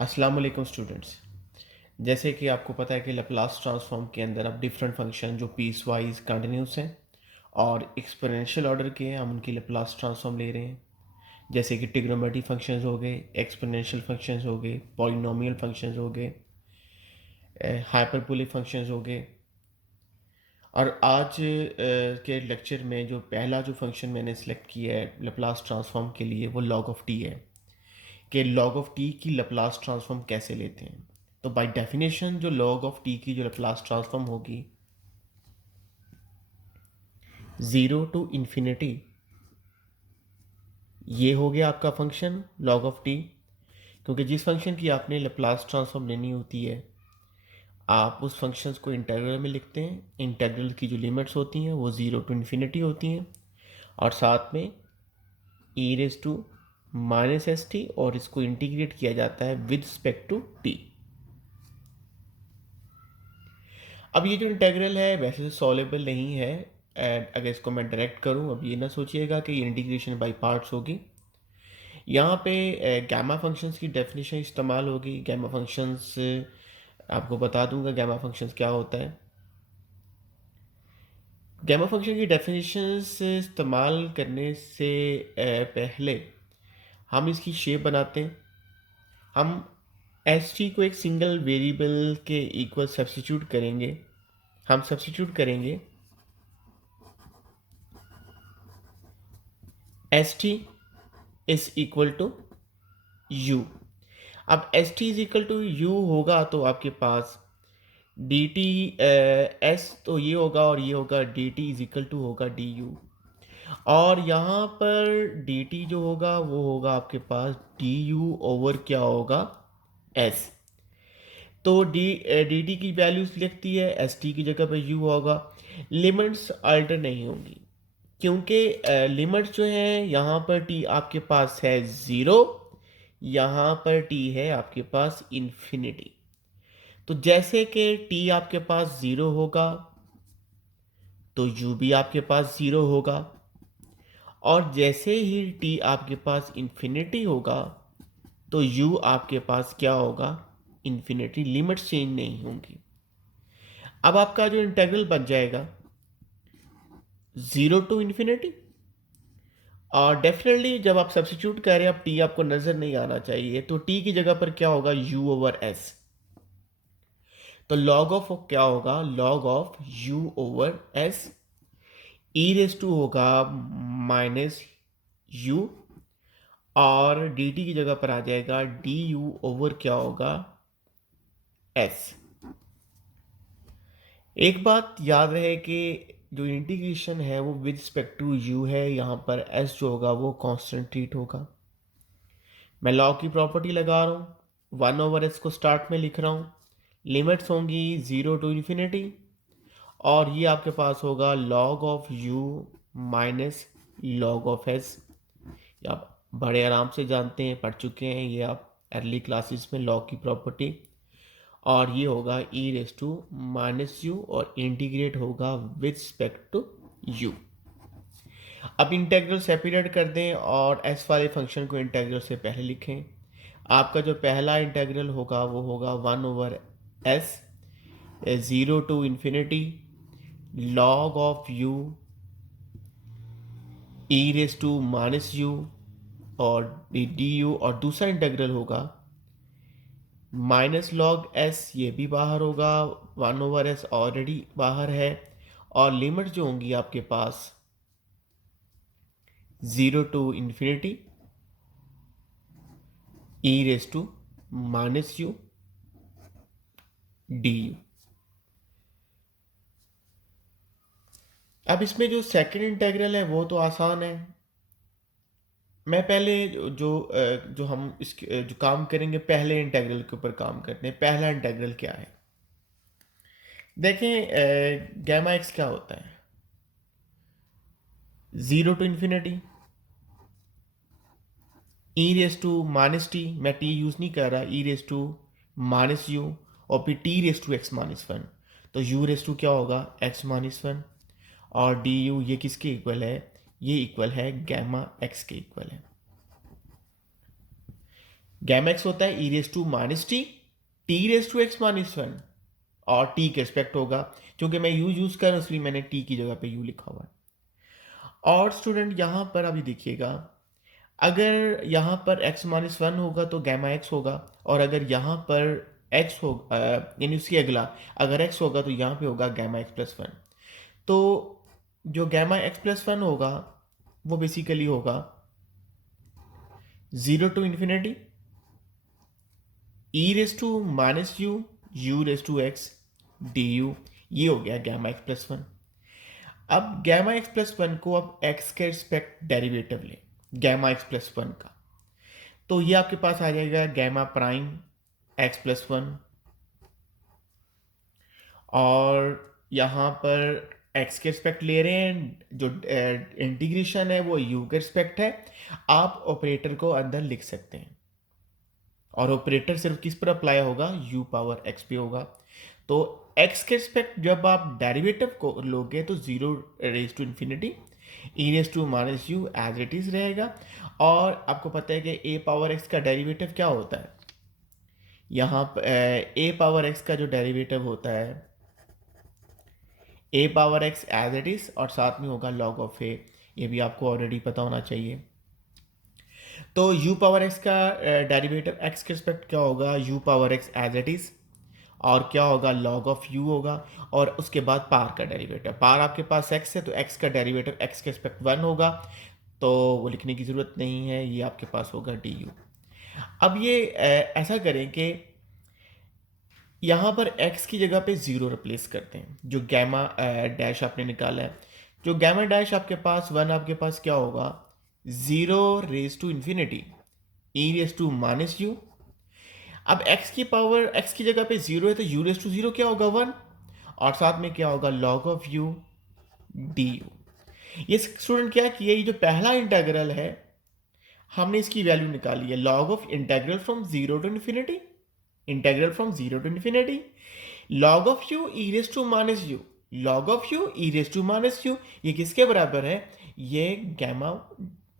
अस्सलाम वालेकुम स्टूडेंट्स। जैसे कि आपको पता है कि लैप्लास ट्रांसफॉर्म के अंदर अब डिफरेंट फंक्शन जो पीस वाइज कंटिन्यूस हैं और एक्सपोनेंशियल ऑर्डर के हैं, हम उनकी लैप्लास ट्रांसफॉर्म ले रहे हैं। जैसे कि ट्रिग्नोमेट्रिक फंक्शंस हो गए, एक्सपोनेंशियल फंक्शंस हो गए, पॉलिनोमियल फंक्शंस हो गए, हाइपरबोलिक फंक्शंस हो गए। और आज के लेक्चर में जो पहला जो फंक्शन मैंने सेलेक्ट किया है लैप्लास ट्रांसफॉर्म के लिए वो लॉग ऑफ टी है, कि लॉग ऑफ टी की लैप्लास ट्रांसफॉर्म कैसे लेते हैं। तो बाय डेफिनेशन जो लॉग ऑफ टी की जो लैप्लास ट्रांसफॉर्म होगी, ज़ीरो टू इन्फिनिटी, ये हो गया आपका फंक्शन लॉग ऑफ टी। क्योंकि जिस फंक्शन की आपने लैप्लास ट्रांसफॉर्म लेनी होती है, आप उस फंक्शंस को इंटीग्रल में लिखते हैं। इंटीग्रल की जो लिमिट्स होती हैं वो ज़ीरो टू इन्फिनिटी होती हैं, और साथ में e raise to minus s t, और इसको इंटीग्रेट किया जाता है विद रिस्पेक्ट टू टी। अब ये जो इंटीग्रल है वैसे तो सॉल्वेबल नहीं है, एंड अगर इसको मैं डायरेक्ट करूं, अब ये ना सोचिएगा कि ये इंटीग्रेशन बाय पार्ट्स होगी। यहाँ पे गैमा फंक्शंस की डेफिनेशन इस्तेमाल होगी। गैमा फंक्शंस आपको बता दूंगा गैमा फंक्शंस क्या होता है। गैमा फंक्शन की डेफिनेशंस इस्तेमाल करने से पहले हम इसकी शेप बनाते हैं। हम एस टी को एक सिंगल वेरिएबल के इक्वल सब्स्टिट्यूट करेंगे। हम सब्स्टिट्यूट करेंगे S T is equal to U. अब S T is equal to U होगा तो आपके पास डी टी एस तो ये होगा, और ये होगा D T is equal to होगा डी यू। और यहाँ पर डी टी जो होगा वो होगा आपके पास डी यू ओवर क्या होगा, एस। तो डी टी की वैल्यूज लिखती है, एस टी की जगह पे यू होगा। लिमिट्स अल्टर नहीं होंगी, क्योंकि लिमिट्स जो है यहाँ पर टी आपके पास है ज़ीरो, यहाँ पर टी है आपके पास इन्फिनिटी। तो जैसे कि टी आपके पास ज़ीरो होगा तो यू भी आपके पास ज़ीरो होगा, और जैसे ही टी आपके पास इन्फिनिटी होगा तो यू आपके पास क्या होगा, इन्फिनिटी। लिमिट्स चेंज नहीं होंगी। अब आपका जो इंटीग्रल बन जाएगा ज़ीरो टू इन्फिनिटी, और डेफिनेटली जब आप सब्स्टिट्यूट कर रहे हैं, अब टी आपको नज़र नहीं आना चाहिए, तो टी की जगह पर क्या होगा, यू ओवर एस। तो लॉग ऑफ क्या होगा, log of U over S. E raise to होगा माइनस यू, और डी टी की जगह पर आ जाएगा डी यू ओवर क्या होगा, एस। एक बात याद रहे कि जो इंटीग्रेशन है वो विद रिस्पेक्ट टू यू है, यहाँ पर एस जो होगा वो कांस्टेंट ट्रीट होगा। मैं लॉ की प्रॉपर्टी लगा रहा हूँ, वन ओवर एस को स्टार्ट में लिख रहा हूँ। लिमिट्स होंगी ज़ीरो टू इन्फिनिटी, और ये आपके पास होगा log of you minus log of S. ये आप बड़े आराम से जानते हैं, पढ़ चुके हैं ये आप अर्ली क्लासेस में लॉ की प्रॉपर्टी। और ये होगा ई रेस टू माइनस यू, और इंटीग्रेट होगा विद रिस्पेक्ट टू यू। अब इंटीग्रल सेपरेट कर दें और एस वाले फंक्शन को इंटीग्रल से पहले लिखें। आपका जो पहला इंटीग्रल होगा वो होगा one over S, zero to infinity log of U e raise to minus U और डी यू, और दूसरा इंटीग्रल होगा माइनस लॉग एस, ये भी बाहर होगा, वन ओवर एस ऑलरेडी बाहर है, और लिमिट जो होंगी आपके पास zero to infinity E raise to minus U D U. अब इसमें जो सेकंड इंटीग्रल है वो तो आसान है। मैं पहले जो हम इसके जो काम करेंगे, पहले इंटीग्रल के ऊपर काम करते हैं। पहला इंटीग्रल क्या है, देखें गैमा एक्स क्या होता है, zero to infinity E raise to minus T, मैं टी यूज़ नहीं कर रहा, E raise to minus U, और फिर T raise to X minus one. तो यू रेस टू क्या होगा, एक्स माइनस वन, और डी यू ये किसके इक्वल है, ये इक्वल है गैमा एक्स के इक्वल है। गैमा एक्स होता है E raise to minus T raise to X minus one, और टी के रिस्पेक्ट होगा, क्योंकि मैं यू यूज़ कर रहा हूँ इसलिए मैंने टी की जगह पे यू लिखा हुआ है। और स्टूडेंट यहाँ पर अभी देखिएगा, अगर यहाँ पर x माइनस वन होगा तो गैमा x होगा, और अगर यहाँ पर x हो यानी उसकी अगला अगर x होगा तो यहाँ पे होगा गैमा x प्लस वन। तो जो गैमा x प्लस वन होगा वो बेसिकली होगा 0 to infinity E raise to minus U raise to X D U, ये हो गया गैमा एक्स प्लस वन। अब गैमा एक्स प्लस वन को अब एक्स के रिस्पेक्ट डेरिवेटिव लें गैमा एक्स प्लस वन का, तो ये आपके पास आ जाएगा gamma prime X plus one, और यहाँ पर एक्स के रिस्पेक्ट ले रहे हैं, जो इंटीग्रेशन है वो यू के रिस्पेक्ट है। आप ऑपरेटर को अंदर लिख सकते हैं, और ऑपरेटर सिर्फ किस पर अप्लाई होगा, u पावर x पे होगा। तो x के रिस्पेक्ट जब आप डेरिवेटिव को लोगे तो 0 raise to infinity e raise to minus U as it is रहेगा। और आपको पता है कि a पावर x का डेरिवेटिव क्या होता है, यहाँ पर a पावर x का जो डेरिवेटिव होता है a power x as it is, और साथ में होगा log ऑफ a, ये भी आपको ऑलरेडी पता होना चाहिए। तो u पावर x का डेरिवेटिव x के रिस्पेक्ट क्या होगा, u power x as it is, और क्या होगा log ऑफ u होगा, और उसके बाद पार का डेरिवेटिव, पार आपके पास x है तो x का डेरिवेटिव x के रिस्पेक्ट 1 होगा, तो वो लिखने की ज़रूरत नहीं है, ये आपके पास होगा du। अब ये ऐसा करें कि यहाँ पर x की जगह पे 0 रिप्लेस करते हैं, जो गैमा डैश आपने निकाला है, जो गैमा डैश आपके पास 1 आपके पास क्या होगा 0 raise to infinity e raise to minus U. अब x की पावर x की जगह पे 0 है तो u रेज टू 0 क्या होगा 1, और साथ में क्या होगा log ऑफ u du। ये स्टूडेंट क्या किया, ये जो पहला इंटेग्रल है हमने इसकी वैल्यू निकाली है, log of integral from 0 to infinity, integral from 0 to infinity log of u e raise to minus U, log of u e raise to minus U, ये किसके बराबर है, ये गैमा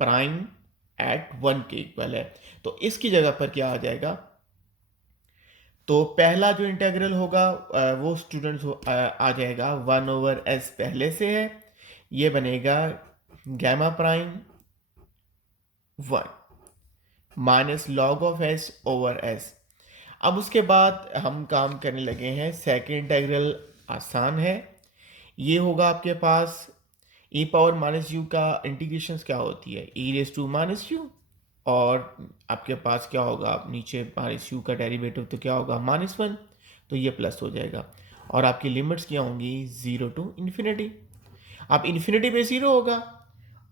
प्राइम एट 1 के इक्वल है। तो इसकी जगह पर क्या आ जाएगा, तो पहला जो इंटेग्रल होगा वो स्टूडेंट्स आ जाएगा 1/s पहले से है, ये बनेगा gamma prime 1 minus log of s over s। अब उसके बाद हम काम करने लगे हैं, सेकेंड इंटेग्रल आसान है, ये होगा आपके पास e पावर माइनस यू का इंटीग्रेशन क्या होती है ई रेज टू माइनस यू, और आपके पास क्या होगा नीचे माइनस यू का डेरिवेटिव तो क्या होगा माइनस वन, तो ये प्लस हो जाएगा, और आपकी लिमिट्स क्या होंगी 0 टू इन्फिनिटी। अब इन्फिनिटी पे 0 होगा,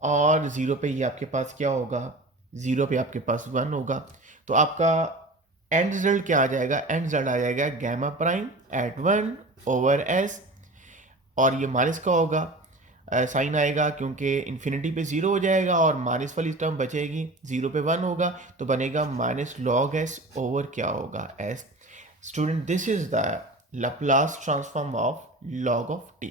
और 0 पे ये आपके पास क्या होगा 0 पे आपके पास 1 होगा, तो आपका एंड रिजल्ट क्या आ जाएगा, एंड रिजल्ट आ जाएगा gamma prime at 1 over s, और ये माइनस का होगा साइन आएगा क्योंकि इन्फिनिटी पे 0 हो जाएगा, और माइनस वाली टर्म बचेगी 0 पे 1 होगा, तो बनेगा माइनस लॉग s ओवर क्या होगा s। Student this is the Laplace transform of log of t।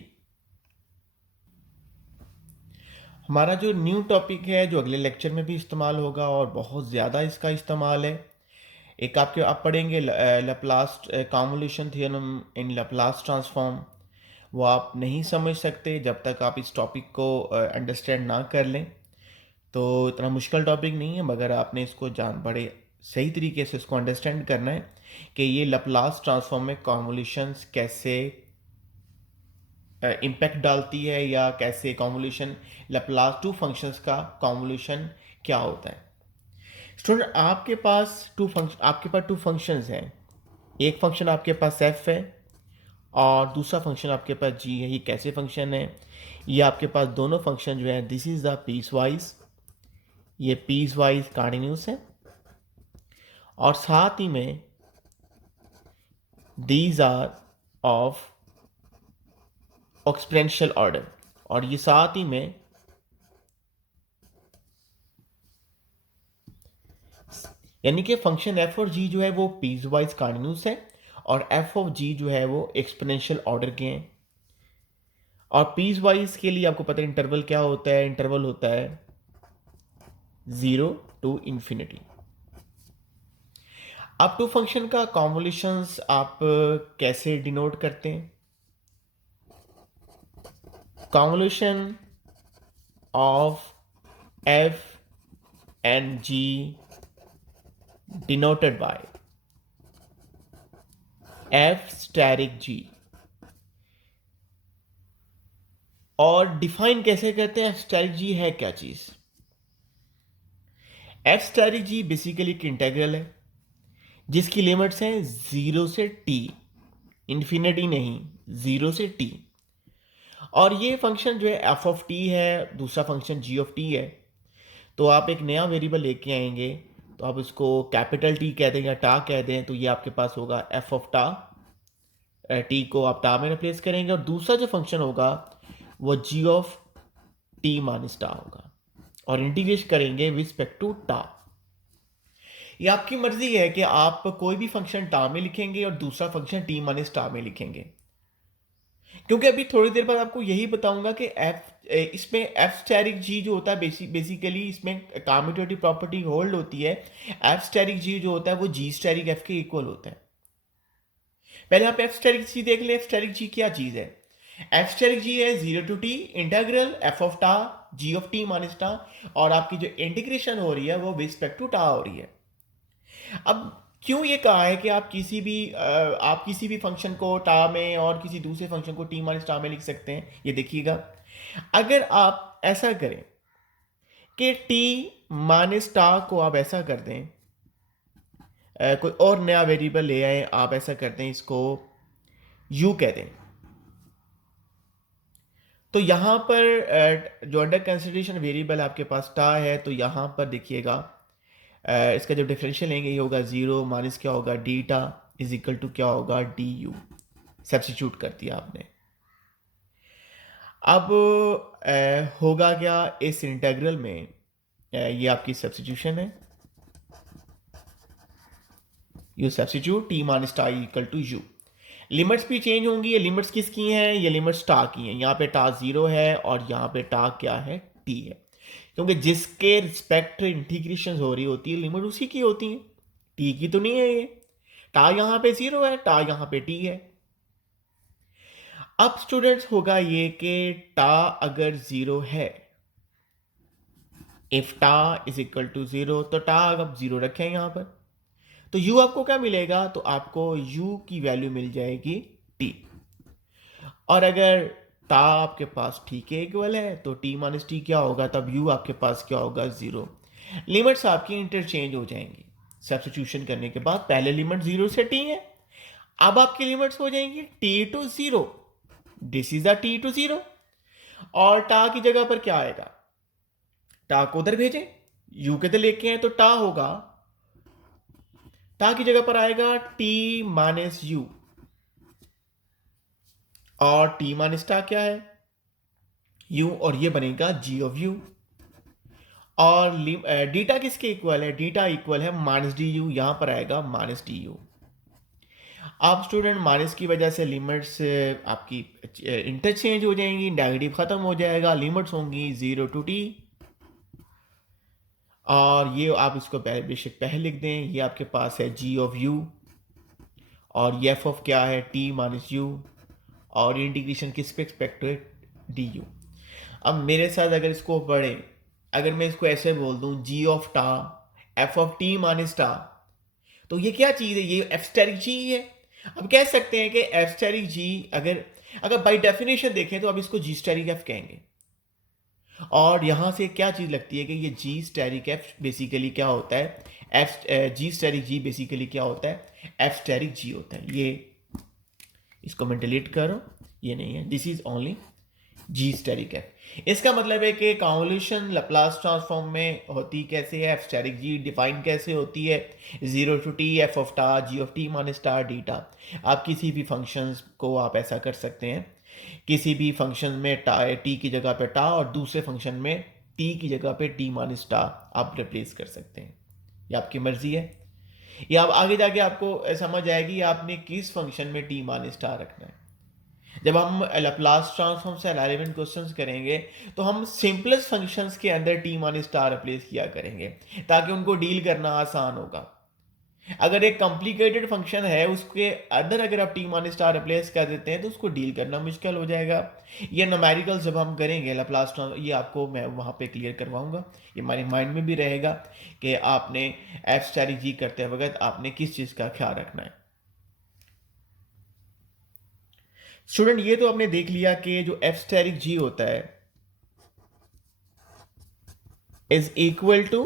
हमारा जो न्यू टॉपिक है जो अगले लेक्चर में भी इस्तेमाल होगा और बहुत ज़्यादा इसका इस्तेमाल है, एक आपके आप पढ़ेंगे Laplace convolution theorem in Laplace transform, वो आप नहीं समझ सकते जब तक आप इस टॉपिक को अंडरस्टैंड ना कर लें। तो इतना मुश्किल टॉपिक नहीं है, मगर आपने इसको बड़े सही तरीके से इसको अंडरस्टैंड करना है कि ये लैप्लास ट्रांसफॉर्म में कॉन्वोल्यूशंस कैसे इम्पैक्ट डालती है, या कैसे कॉन्वोल्यूशन लैप्लास टू फंक्शंस का कॉन्वोल्यूशन क्या होता है। स्टूडेंट आपके पास टू फंक्शंस हैं, एक फंक्शन आपके पास f है और दूसरा फंक्शन आपके पास g है। ये कैसे फंक्शन है, ये आपके पास दोनों फंक्शन जो है this is the piecewise, ये पीस वाइज कंटिन्यूस है, और साथ ही में these are of exponential order, और ये साथ ही में यानी कि फंक्शन f और g जो है वो पीस वाइज कंटिन्यूस है, और f ऑफ g जो है वो एक्सपोनेंशियल ऑर्डर के हैं। और पीस वाइज के लिए आपको पता है इंटरवल क्या होता है, इंटरवल होता है 0 टू इन्फिनिटी। अब टू फंक्शन का कॉन्वोल्यूशंस आप कैसे डिनोट करते हैं? Convolution of F and G denoted by F asterisk G. और डिफाइन कैसे करते हैं एफ स्टैरिक जी है क्या चीज? एफ स्टैरिक जी बेसिकली एक इंटेग्रल है जिसकी लिमिट्स हैं 0 से टी, इन्फिनिटी नहीं, 0 से टी। और ये फंक्शन जो है एफ ऑफ टी है, दूसरा फंक्शन जी ऑफ टी है। तो आप एक नया वेरिएबल लेके आएंगे, तो आप इसको कैपिटल टी कह दें या टा कह दें, तो ये आपके पास होगा एफ ऑफ टा। टी को आप टा में रिप्लेस करेंगे और दूसरा जो फंक्शन होगा वो जी ऑफ टी माइनस टा होगा और इंटीग्रेट करेंगे विद रिस्पेक्ट टू टा। ये आपकी मर्जी है कि आप कोई भी फंक्शन टा में लिखेंगे और दूसरा फंक्शन टी माइनस टा में लिखेंगे, क्योंकि अभी थोड़ी देर बाद आपको यही बताऊंगा कि इसमें एफ स्टैरिक जी जो होता है बेसिकली इसमें कम्यूटेटिव प्रॉपर्टी होल्ड होती है। एफ स्टैरिक जी जो होता है वो जी स्टैरिक एफ के इक्वल होता है। पहले आप एफ स्टैरिक जी देख ले, एफ स्टैरिक जी क्या चीज है? एफ स्टैरिक जी है 0 to T integral F of tau G of T minus टा, और आपकी जो इंटीग्रेशन हो रही है वो विद रिस्पेक्ट टू टा हो रही है। अब क्यों ये कहा है कि आप किसी भी फंक्शन को टा में और किसी दूसरे फंक्शन को टी माइनस टा में लिख सकते हैं, ये देखिएगा। अगर आप ऐसा करें कि टी माइनस टा को आप ऐसा कर दें, कोई और नया वेरिएबल ले आए, आप ऐसा करते हैं इसको यू कह दें, तो यहां पर जो अंडर कंसिडरेशन वेरिएबल आपके पास टा है, तो यहां पर देखिएगा इसका जब डिफरेंशियल लेंगे ये होगा 0 माइनस क्या होगा डी टा इज इक्वल टू क्या होगा डी यू। सब्स्टिट्यूट कर दिया आपने। अब होगा क्या इस इंटीग्रल में, ये आपकी सब्स्टिट्यूशन है, यू सब्स्टिट्यूट टी माइनस टा इक्वल टू यू। लिमिट्स भी चेंज होंगी। ये लिमिट्स किसकी हैं? ये लिमिट्स टा की हैं। यहाँ पे टा 0 है और यहाँ पे टा क्या है? टी है, क्योंकि जिसके रिस्पेक्ट इंटीग्रेशन हो रही होती है लिमिट उसी की होती है, टी की तो नहीं है ये। टा यहाँ पे 0 है, टा यहाँ पे टी है। अब स्टूडेंट्स होगा ये कि टा अगर 0 है, इफ टा इज इक्वल टू 0, तो टा अगर 0 रखें यहाँ पर, तो u आपको क्या मिलेगा? तो आपको u की वैल्यू मिल जाएगी t। और अगर टा आपके पास t के इक्वल है तो t माइनस टी क्या होगा? तब u आपके पास क्या होगा? 0। लिमिट्स आपकी इंटरचेंज हो जाएंगी सब्स्टिट्यूशन करने के बाद। पहले लिमिट 0 से t है, अब आपकी लिमिट्स हो जाएंगी t to 0। This is a t to 0, और टा की जगह पर क्या आएगा? टा को उधर भेजें, u के तो लेके आए, तो टा होगा, टा की जगह पर आएगा t माइनस यू, और t माइनस टा क्या है? u, और ये बनेगा g ऑफ u। और डीटा किसके इक्वल है? डीटा इक्वल है माइनस डी यू, यहां पर आएगा माइनस डी यू। अब स्टूडेंट माइनस की वजह से लिमिट्स आपकी इंटरचेंज हो जाएंगी, नेगेटिव खत्म हो जाएगा, लिमिट्स होंगी 0 टू टी। और ये आप इसको बेशक पहले लिख दें, ये आपके पास है g ऑफ u, और ये एफ ऑफ क्या है? t माइनस यू, और इंटीग्रेशन किस पे एक्सपेक्ट है? D U. अब मेरे साथ अगर इसको पढ़ें, अगर मैं इसको ऐसे बोल दूं g ऑफ टा एफ ऑफ टी माइनस टा, तो ये क्या चीज़ है? ये एफ स्टेरिक जी है। अब कह सकते हैं कि एफ स्टेरिक जी अगर अगर बाई डेफिनेशन देखें तो अब इसको जी स्टेरिक एफ कहेंगे। और यहां से क्या चीज़ लगती है कि ये जी स्टेरिक एफ बेसिकली क्या होता है? एफ जी स्टेरिक जी बेसिकली क्या होता है? एफ स्टेरिक जी होता है। ये इसको मैं डिलीट कर रहा हूं, ये नहीं है, this is only G asterisk F. इसका मतलब है कि कॉन्वोल्यूशन लैप्लास ट्रांसफॉर्म में होती कैसे है? एफ स्टेरिक जी डिफाइन कैसे होती है? 0 to T F of tau G of T minus टा डी टा। आप किसी भी फंक्शंस को आप ऐसा कर सकते हैं, किसी भी फंक्शन में टा टी की जगह पे टा और दूसरे फंक्शन में टी की जगह पे टी माइनस टा आप रिप्लेस कर सकते हैं। ये आपकी मर्जी है, या आप आगे जाके आपको समझ आएगी आपने किस फंक्शन में टी माइनस टा रखना है। जब हम लैप्लास ट्रांसफॉर्म से रिलेवेंट क्वेश्चंस करेंगे तो हम सिंपलेस्ट फंक्शंस के अंदर टी माइनस स्टार रिप्लेस किया करेंगे ताकि उनको डील करना आसान होगा। अगर एक कॉम्प्लिकेटेड फंक्शन है उसके अंदर अगर आप टी माइनस स्टार रिप्लेस कर देते हैं तो उसको डील करना मुश्किल हो जाएगा। ये न्यूमेरिकल्स जब हम करेंगे लाप्लास ट्रांसफॉर्म, ये आपको मैं वहाँ पे क्लियर करवाऊंगा। ये हमारे माइंड में भी रहेगा कि आपने एफ स्टैटिक जी करते वक्त आपने किस चीज़ का ख्याल रखना है। स्टूडेंट ये तो आपने देख लिया कि जो एफ स्टैटिक जी होता है is equal to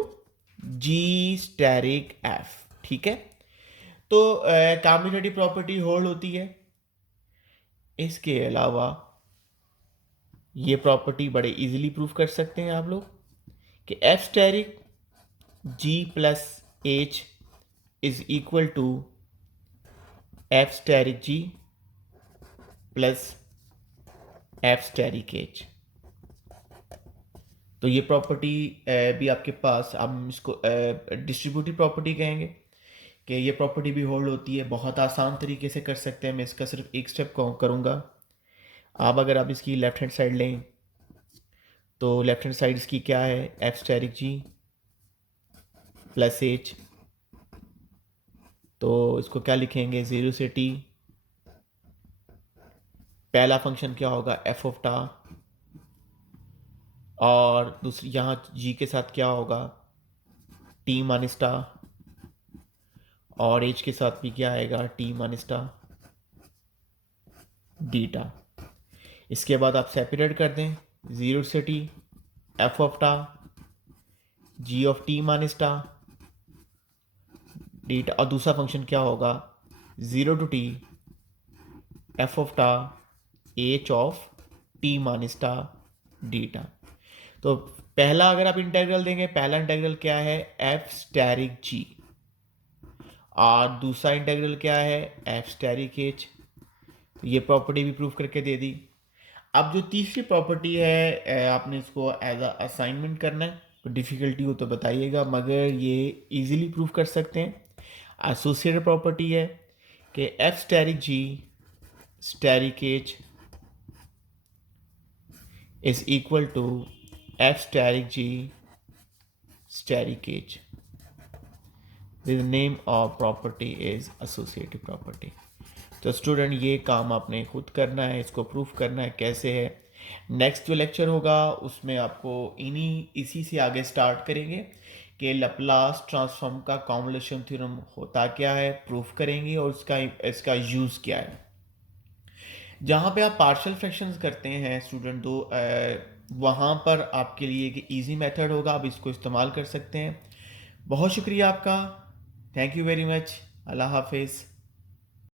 G static F, ठीक है। तो कम्यूटेटिव प्रॉपर्टी होल्ड होती है। इसके अलावा ये प्रॉपर्टी बड़े इजीली प्रूफ कर सकते हैं आप लोग कि F static G plus H is equal to F static G plus F static H. तो ये प्रॉपर्टी भी आपके पास, हम इसको डिस्ट्रीब्यूटिव प्रॉपर्टी कहेंगे कि ये प्रॉपर्टी भी होल्ड होती है। बहुत आसान तरीके से कर सकते हैं, मैं इसका सिर्फ एक स्टेप करूँगा। अगर आप इसकी लेफ्ट हैंड साइड लें तो लेफ्ट हैंड साइड इसकी क्या है, F static G plus H. तो इसको क्या लिखेंगे, 0 से टी। पहला फंक्शन क्या होगा, एफ ऑफ टा, और दूसरी यहाँ जी के साथ क्या होगा, टी माइनस टा, और एच के साथ भी क्या आएगा, टी माइनस टा डीटा। इसके बाद आप सेपरेट कर दें, 0 से T F of tau G of T minus टा डीटा, और दूसरा फंक्शन क्या होगा, 0 टू टी एफ ऑफ टा एच ऑफ टी माइनस टा डीटा। तो पहला अगर आप इंटेग्रल देंगे, पहला इंटेग्रल क्या है, एफ स्टैटिक जी, और दूसरा इंटेग्रल क्या है, एफ स्टैटिक एच। तो ये प्रॉपर्टी भी प्रूफ करके दे दी। अब जो तीसरी प्रॉपर्टी है आपने इसको एज अ असाइनमेंट करना है, तो डिफ़िकल्टी हो तो बताइएगा, मगर ये इजीली प्रूफ कर सकते हैं। एसोसिएटेड प्रॉपर्टी है कि F static G static H is equal to F static G static H. The name of property is associative property. तो स्टूडेंट ये काम आपने खुद करना है, इसको प्रूफ करना है कैसे है। नेक्स्ट जो लेक्चर होगा उसमें आपको इसी से आगे स्टार्ट करेंगे कि लैप्लास ट्रांसफॉर्म का कॉन्वोल्यूशन थ्योरम होता क्या है, प्रूफ करेंगे, और इसका यूज़ क्या है। जहाँ पे आप पार्शियल फ्रैक्शंस करते हैं स्टूडेंट, दो वहाँ पर आपके लिए एक ईजी मेथड होगा, आप इसको इस्तेमाल कर सकते हैं। बहुत शुक्रिया आपका, थैंक यू वेरी मच, अल्लाह हाफिज़।